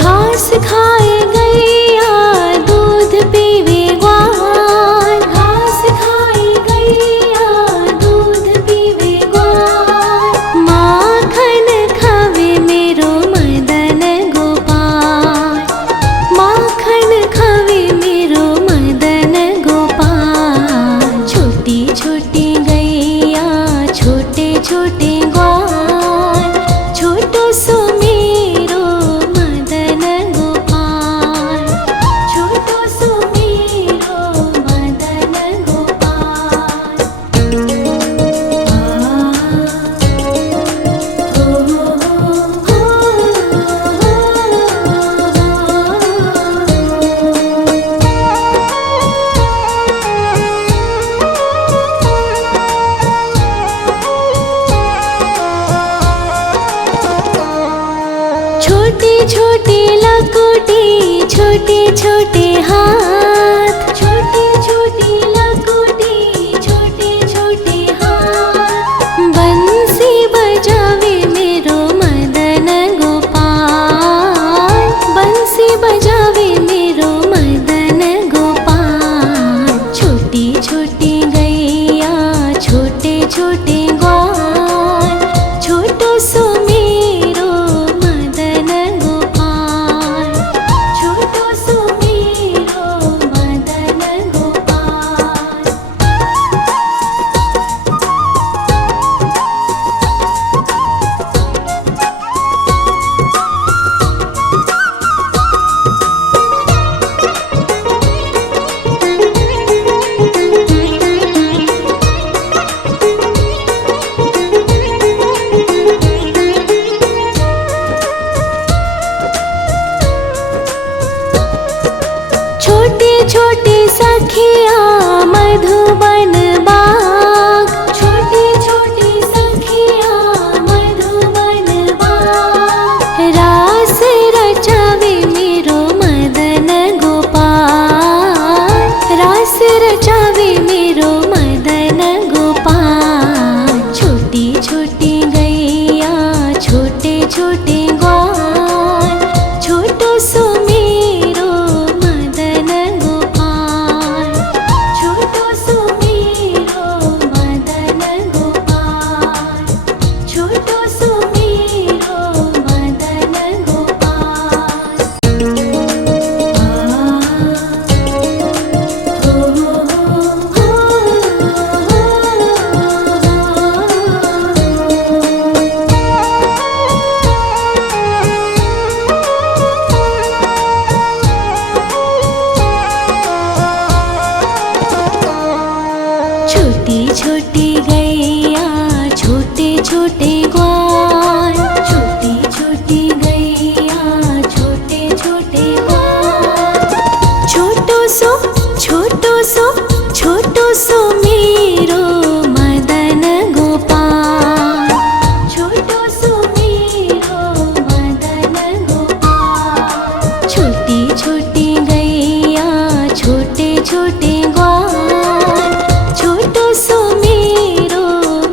घास खाए गैया दूध पीवे ग्वाल, घास खाए गैया दूध पीवे ग्वाल। माखन खावे मेरो मदन गोपाल, माखन खावे मेरो मदन गोपाल। छोटी छोटी गैया छोटे छोटे ग्वाल, छोटो सो मेरो मदन गोपाल, छोटो सो मेरो मदन गोपाल। छोटी छोटी लकुटी छोटे छोटे हाथ, छोटी छोटी लकुटी छोटे छोटे हाथ। बंसी बजावे मेरो मदन गोपाल, बंसी बजावे मेरो मदन गोपाल। छोटी छोटी गैया छोटे छोटे ग्वाल, छोटो सो मेरो मदन गोपाल, छोटो सो मेरो मदन गोपाल। छोटे छोटे सखिया मधुबन बाग, छोटे छोटे सखिया मधुबन बाग। रास रचावे मेरो मदन गोपाल, रास रचावे मेरो मदन गोपाल। छोटी छोटी गैया छोटे छोटे ग्वाल, छोटो सो मेरो मदन गोपाल, छोटो सो मेरो मदन गोपाल, छोटो सो मेरो मदन गोपाल। छोटी छोटी गैया छोटे छोटे ग्वाल, छोटी छोटी गैया छोटे छोटे ग्वाल। छोटो सो छोटो सो छोटो सो मेरो मदन गोपाल, छोटो सो मेरो मदन गोपाल। छोटी छोटी गैया छोटे छोटे ग्वाल, छोटो सो मेरो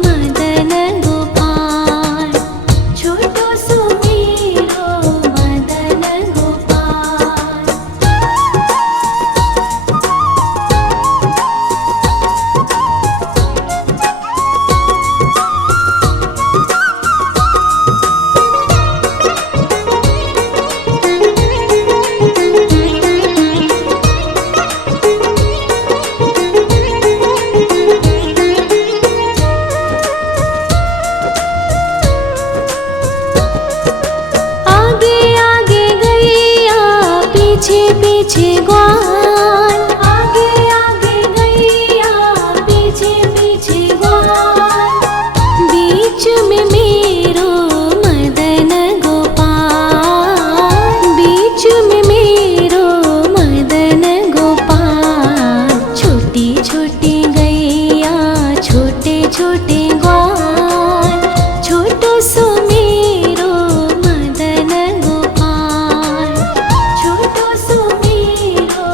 मदन गोपाल, छोटो सो मेरो मदन गोपाल। आगे आगे गैया पीछे पीछे ग्वाल, आगे आगे गैया पीछे पीछे ग्वाल। बीच में मेरो मदन गोपाल, बीच में मेरो मदन गोपाल। छोटी छोटी गैया छोटे छोटे ग्वाल, छोटो सो मेरो मदन गोपाल, छोटो सो मेरो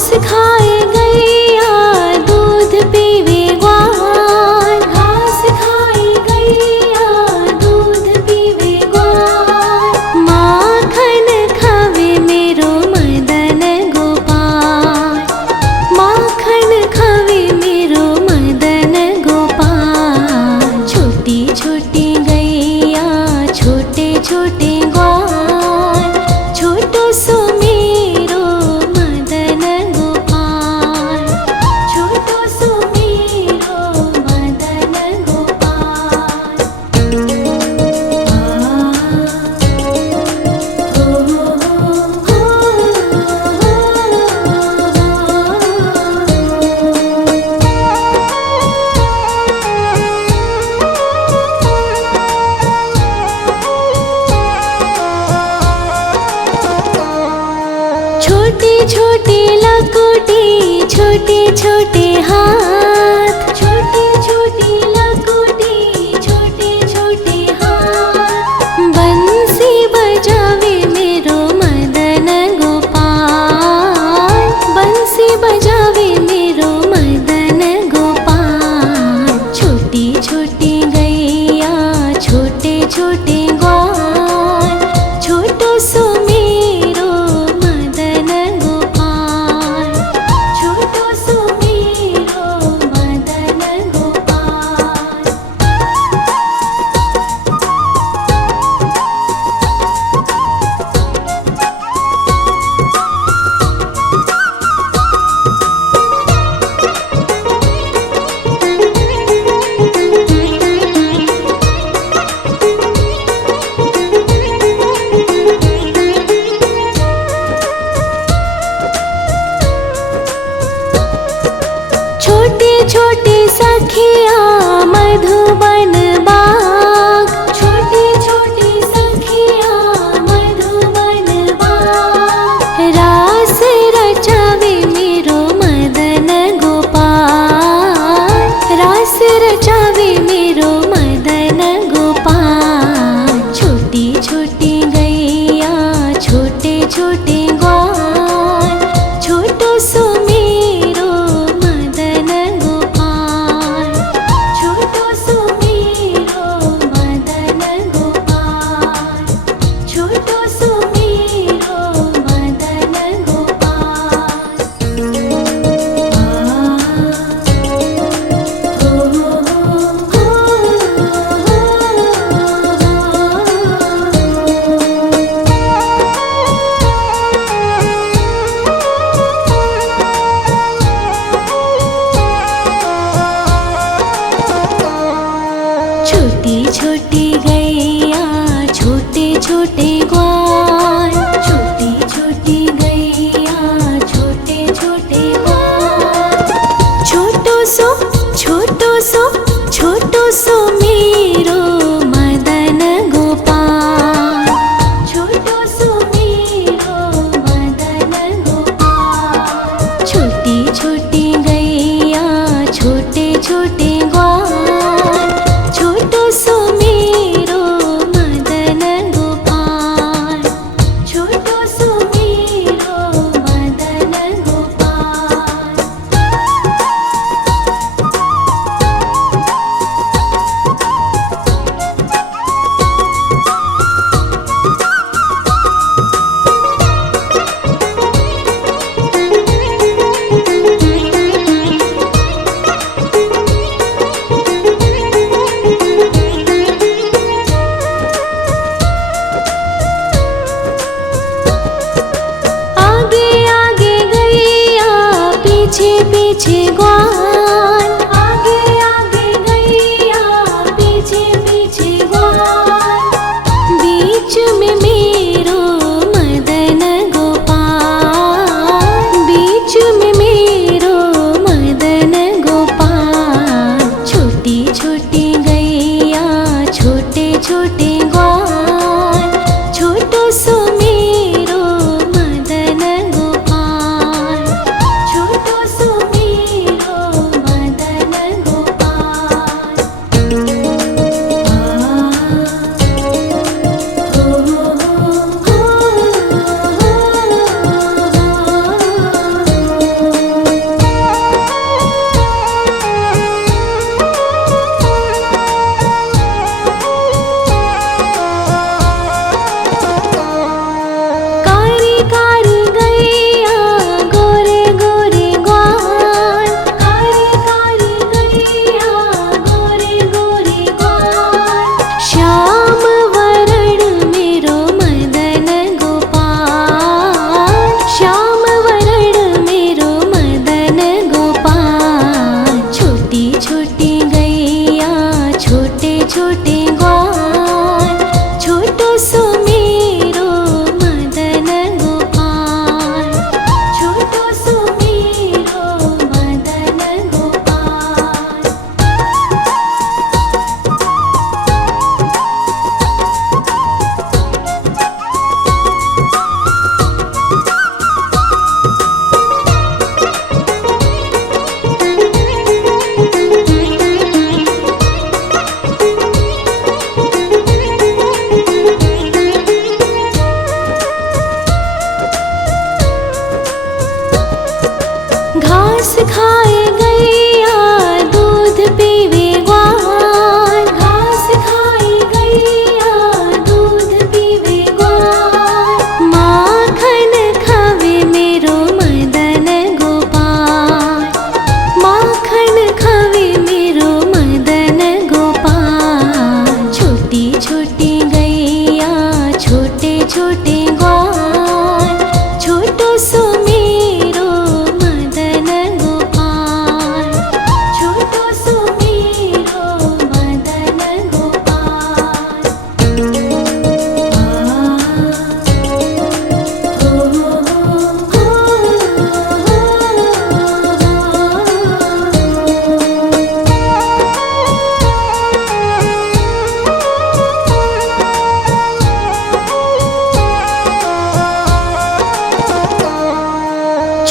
घास खाए गैया दूध पीवे ग्वाल, घास खाए गैया दूध पीवे ग्वाल, माखन खावे मेरो मदन गोपाल, माखन खावे मेरो मदन गोपाल। छोटी छोटी गैया छोटे छोटे ग्वाल, छोटो सो मेरो मदन गोपाल, छोटो सो मेरो मदन गोपाल। छोटे छोटे लकोटी छोटे छोटे हाथ, छोटे छोटे लकोटी छोटे छोटे हाथ, बंसी बजावे मेरो मदन गोपाल, बंसी बजावे मेरो मदन गोपाल। छोटी छोटी गैया छोटे छोटे ग्वाल, छोटो सो मेरो मदन गोपाल, छोटो सो मेरो मदन गोपाल। छोटे छोटे सखिया मधुबन बाग, छोटे छोटे सखिया मधुबन बाग, रास रचावे मेरो मदन गोपाल, रास रचावे मेरो मदन गोपाल। छोटी छोटी गैया छोटे छोटे ग्वाल, छोटो सो मेरो मदन गोपाल, छोटो सो मेरो मदन गोपाल, छोटो सो मेरो मदन गोपाल। छोटी छोटी गैया छोटे छोटे ग्वाल, छोटी छोटी गैया छोटे छोटे ग्वाल, छोटो सो छोटो सो छोटो सो मेरो मदन गोपाल, छोटो सो मेरो मदन गोपाल। छोटी छोटी गैया छोटे छोटे ग्वाल, छोटो सो मेरो मदन गोपाल, छोटो सो मेरो मदन गोपाल। आगे आगे गैया पीछे पीछे ग्वाल, आगे आगे गैया पीछे पीछे ग्वाल, बीच में मेरो मदन गोपाल, बीच में मेरो मदन गोपाल। छोटी छोटी गैया छोटे छोटे ग्वाल, छोटो सो मेरो मदन गोपाल, छोटो सो मेरो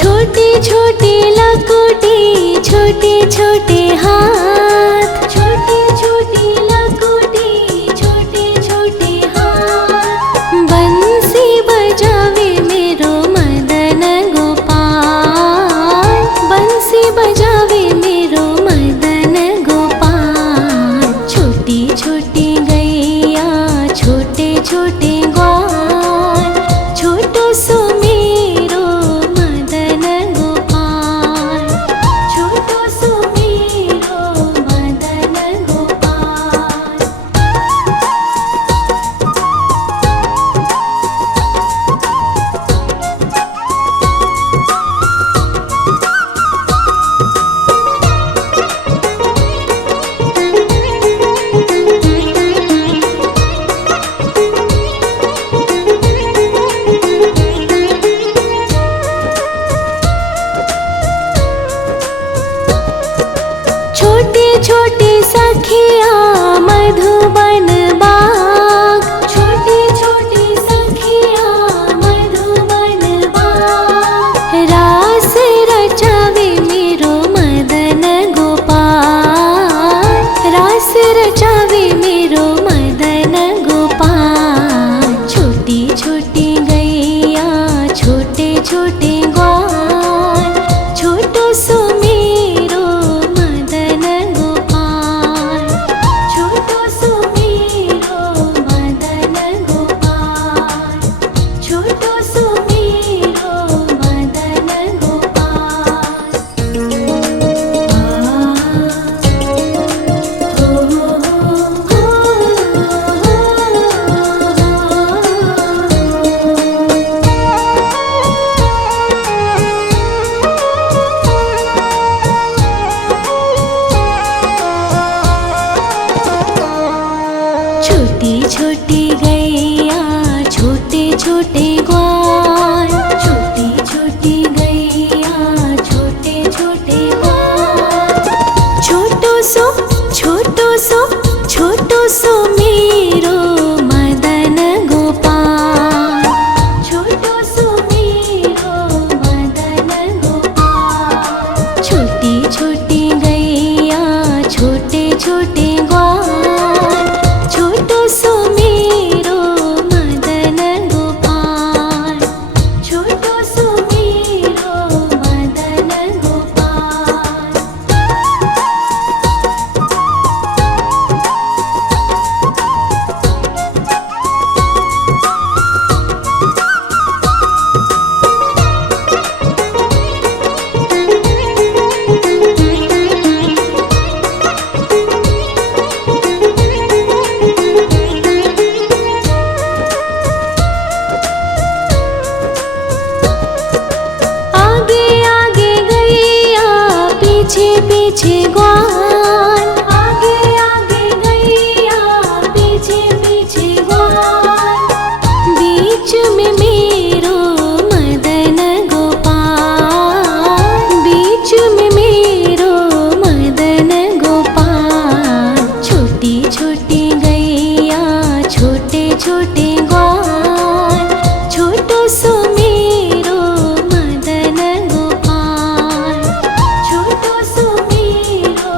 छोटे छोटे लकोटे छोटे छोटे हाथ, छोटे छोटे लकोटे छोटे छोटे हाथ। बंसी बजावे मेरो मदन गोपाल, बंसी बजावे मेरो मदन गोपाल। छोटी छोटी गैया छोटे छोटे ग्वाल, छोटो सो मेरो मदन गोपाल, छोटो सो मेरो मदन गोपाल। छोटे छोटे सखिया मधुबन बाग, छोटे छोटे सखिया मधुबन बाग। रास रचावे मेरो मदन गोपाल, रास रचावे मेरो मदन गोपाल। छोटी छोटी गैया छोटे छोटे ग्वाल, छोटो सो मेरो मदन गोपाल, छोटो सो मेरो मदन गोपाल, छोटो सो मेरो मदन गोपाल। छोटी छोटी गैया छोटे छोटे ग्वाल, छोटी छोटी गैया छोटे छोटे ग्वाल। छोटो सो छोटो सो छोटो सो मेरो मदन गोपाल, छोटो सो मेरो मदन गोपाल। छोटी छोटी गैया छोटे छोटे ग्वाल, छोटो सो मेरो मदन गोपाल, छोटो सो मेरो मदन गोपाल। आगे आगे गैया पीछे पीछे ग्वाल, आगे आगे गैया पीछे पीछे ग्वाल। बीच में मेरो मदन गोपाल, बीच में मेरो मदन गोपाल। छोटी छोटी गैया छोटे छोटे ग्वाल, छोटो सो मेरो मदन गोपाल, छोटो सो मेरो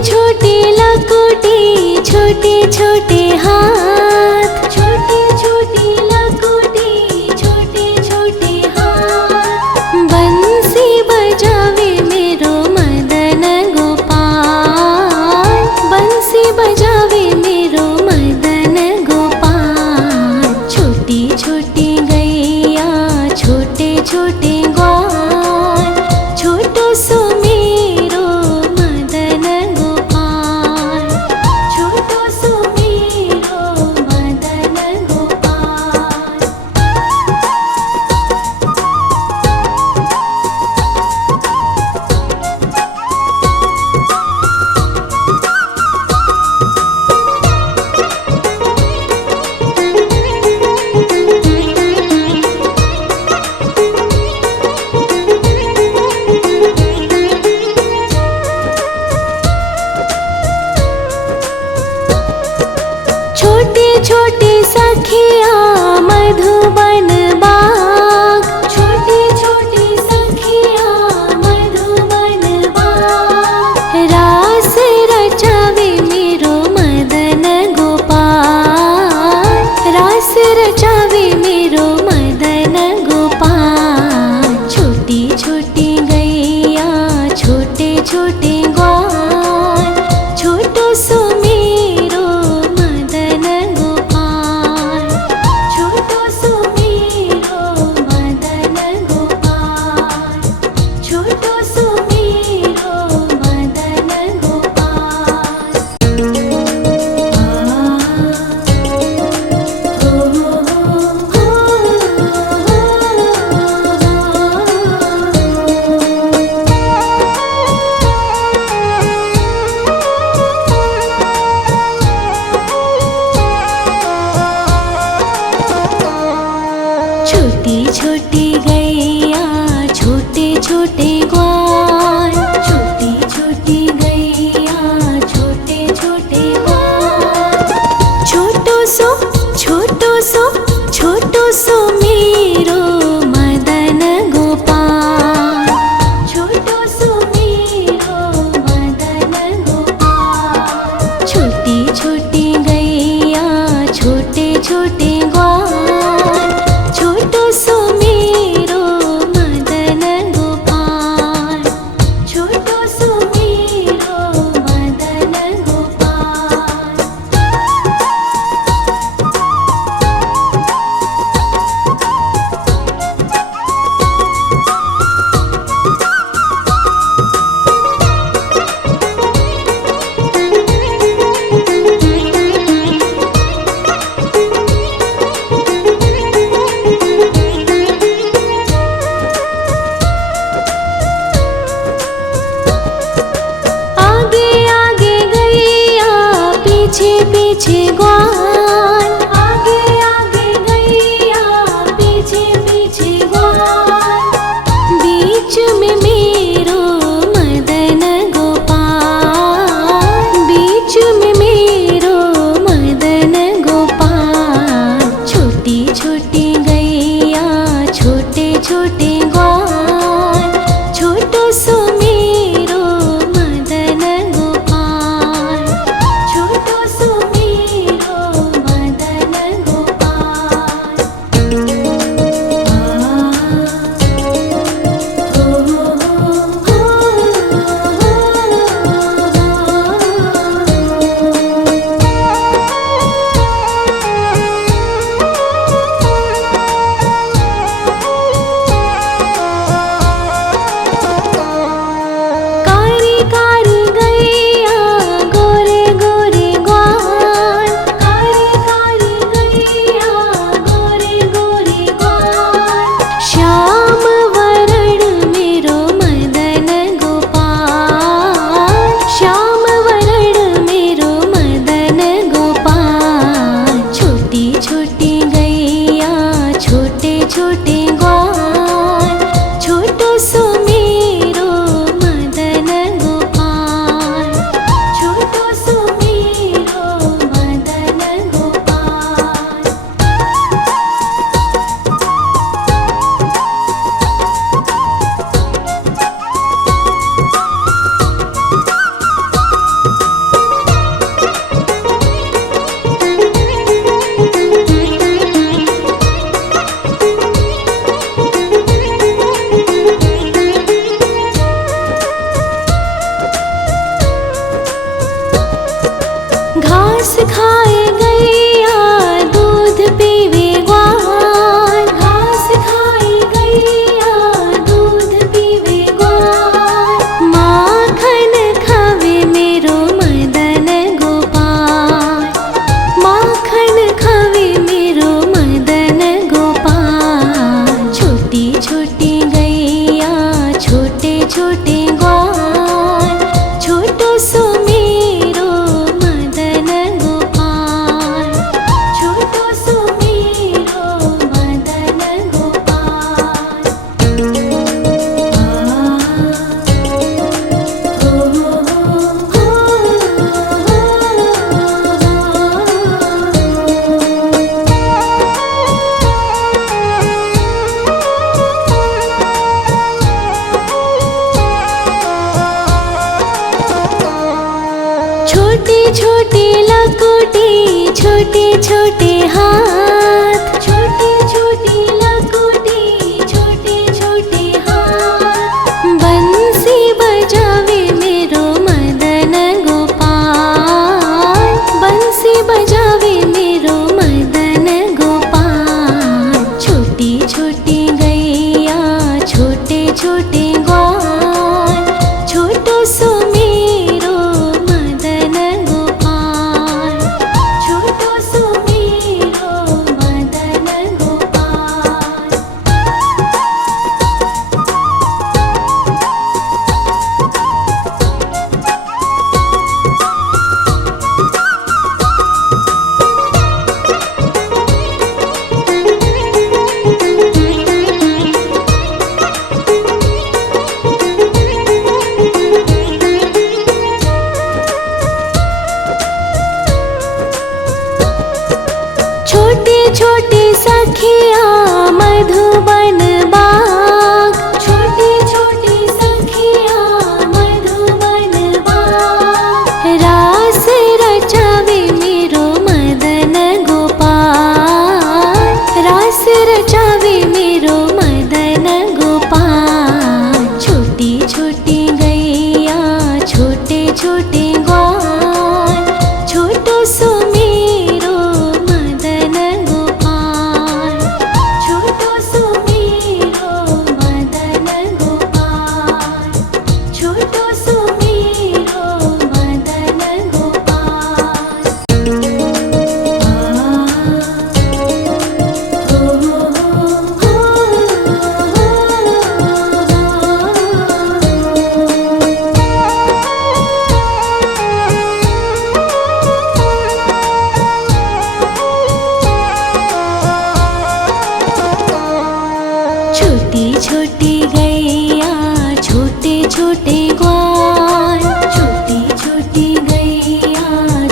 छोटी लकुटी छोटे छोटे हाथ, छोटी छोटी लकुटी छोटे छोटे हाथ। बंसी बजावे मेरो मदन गोपाल, बंसी बजावे मेरो मदन गोपाल। छोटी छोटी गैया छोटे छोटे ग्वाल, छोटो सो मेरो मदन गोपाल, छोटो सो मेरो मदन गोपाल। छोटी छोटी सखिया मधुबन बाग, छोटी छोटी सखिया मधुबन बाग। रास रचावे मेरो मदन गोपाल, रास रचावे मेरो मदन गोपाल। छोटी छोटी गैया छोटे छोटे ग्वाल, छोटो सो मेरो मदन गोपाल, छोटो सो मेरो मदन गोपाल, छोटो सो मेरो मदन गोपाल। छोटी छोटी गैया छोटे छोटे ग्वाल, छोटी छोटी गैया छोटे छोटे ग्वाल। छोटो सो छोटो सो छोटो सो मेरो मदन गोपाल, छोटो सो मेरो मदन गोपाल। छोटी छोटी गैया छोटे छोटे ग्वाल, छोटो सो मेरो मदन गोपाल, छोटो सो मेरो मदन गोपाल। आगे आगे गैया पीछे पीछे ग्वाल, आगे आगे गैया पीछे पीछे ग्वाल। बीच में मेरो मदन गोपाल, बीच में मेरो मदन गोपाल। छोटी छोटी गैया छोटे छोटे ग्वाल, छोटो सो मेरो मदन गोपाल, छोटो सो मेरो खाए गैया दूध पीवे ग्वाल, घास खाए गैया दूध पीवे ग्वाल, माखन खावे मेरो मदन गोपाल, माखन खावे मेरो मदन गोपाल। छोटी छोटी गैया छोटे छोटे ग्वाल, छोटो सो मेरो मदन गोपाल, छोटो सो मेरो मदन गोपाल। छोटी छोटी लकुटी छोटे छोटे हाथ, छोटी छोटी लकुटी छोटे छोटे हाथ, बंसी बजावे मेरो मदन गोपाल, बंसी बजावे मेरो मदन गोपाल। छोटी छोटी गैया छोटे छोटे ग्वाल, छोटो सो मेरो मदन गोपाल, छोटो सो मेरो मदन गोपाल। छोटे छोटे सखिया मधुबन बाग, छोटे छोटे सखिया मधुबन बाग, रास रचावे मेरो मदन गोपाल, रास रचावे मेरो मदन गोपाल। छोटी छोटी गैया छोटे छोटे ग्वाल, छोटो सो मेरो मदन गोपाल, छोटो सो मेरो मदन गोपाल, छोटो सो मेरो मदन गोपाल। छोटी छोटी गैया छोटे छोटे ग्वाल, छोटी छोटी गैया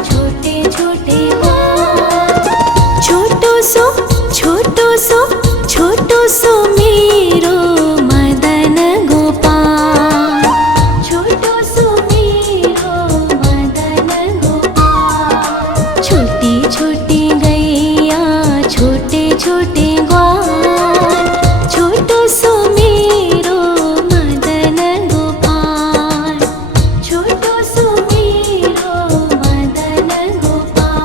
छोटे छोटे ग्वाल, छोटो सो छोटो सो मेरो मदन गोपाल, छोटो सो मेरो मदन गोपाल। छोटी छोटी गैया छोटे छोटे ग्वाल, छोटो सो मेरो मदन गोपाल, छोटो सो मेरो मदन गोपाल।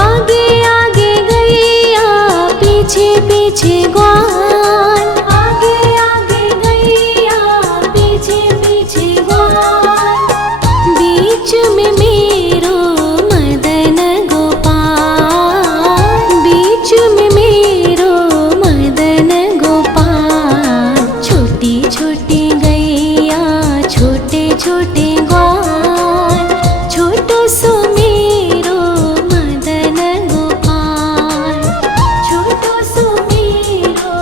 आगे आगे गैया पीछे पीछे ग्वाल, आगे आगे गैया पीछे पीछे ग्वाल, बीच में मेरो मदन गोपाल, बीच में मेरो मदन गोपाल। छोटी छोटी गैया छोटे छोटे ग्वाल, छोटो सो मेरो मदन गोपाल, छोटो सो मेरो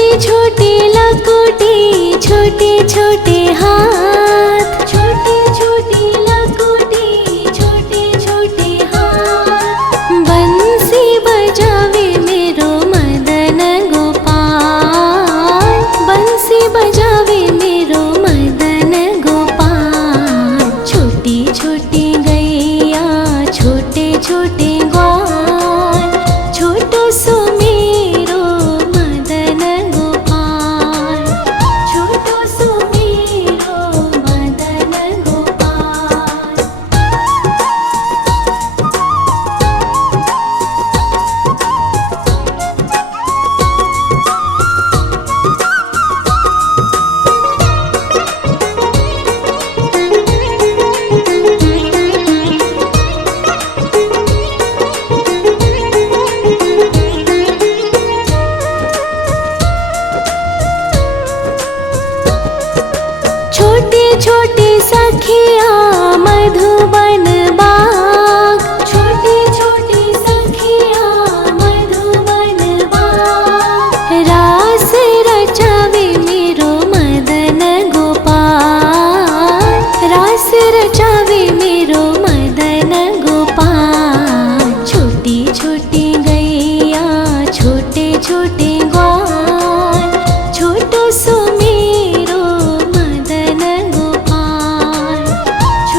छोटी छोटी लकोटी छोटे छोटे हाथ।